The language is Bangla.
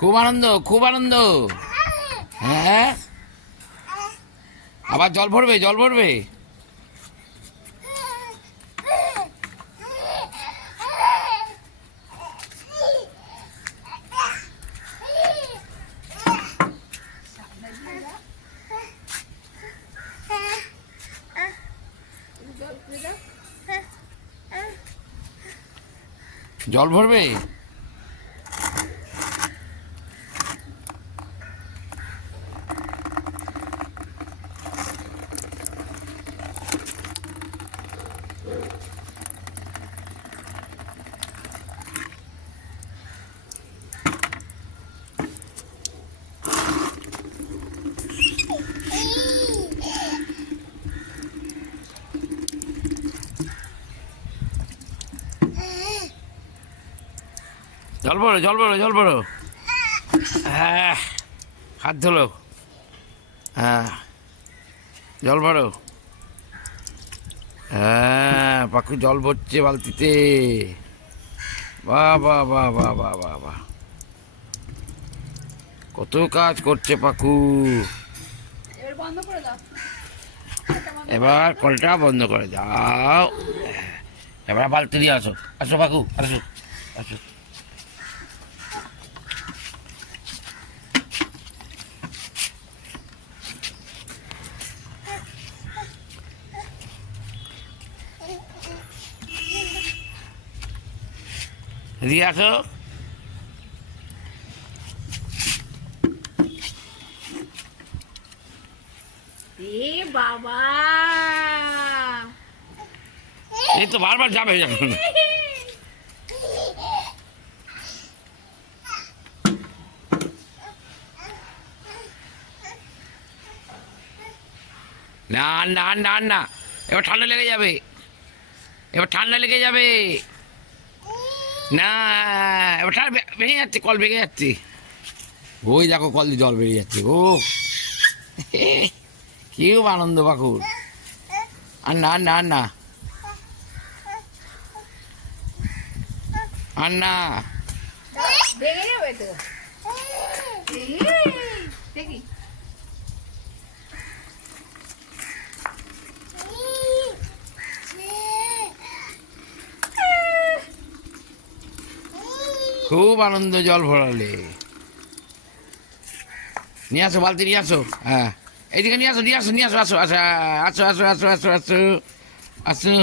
খুব আনন্দ, খুব আনন্দ। হ্যাঁ, আবার জল ভরবে, জল ভরবে। জল ভরবে। জল ভরো, জল ভরো, জল ভরো। হ্যাঁ, হাত ধুলো। হ্যাঁ, জল ভরো। হ্যাঁ, পাখু জল ভরছে বালতিতে। বাহ বাহ বাহ বাহ বাহ বাহ বাহ, কত কাজ করছে পাখু। এবার কলটা বন্ধ করে দাও। এবার বালতি দিয়ে আসো, আসো পাখু, আসো আসো। দিয়ে আসো। এ বাবা, এই তো বারবার যাবে যখন। না না না না, এবার ঠান্ডা লেগে যাবে, এবার ঠান্ডা লেগে যাবে। না, এবার ভেঙে যাচ্ছে, কল ভেঙে যাচ্ছে। ওই দেখো কল দিয়ে জল বেরিয়ে যাচ্ছে। ও কেউ আনন্দ পাখুর। আর না আর না আর না আর না। ভেঙে যাবে তো। দেখি খুব আনন্দ জল ভরালে। নিয়ে আসো, বালতি নিয়ে আসো। হ্যাঁ, এইদিকে নিয়ে আসো, নিয়ে আসো, নিয়ে আসো, আসো আসো আসো আসো আসো আসো আসো আসো।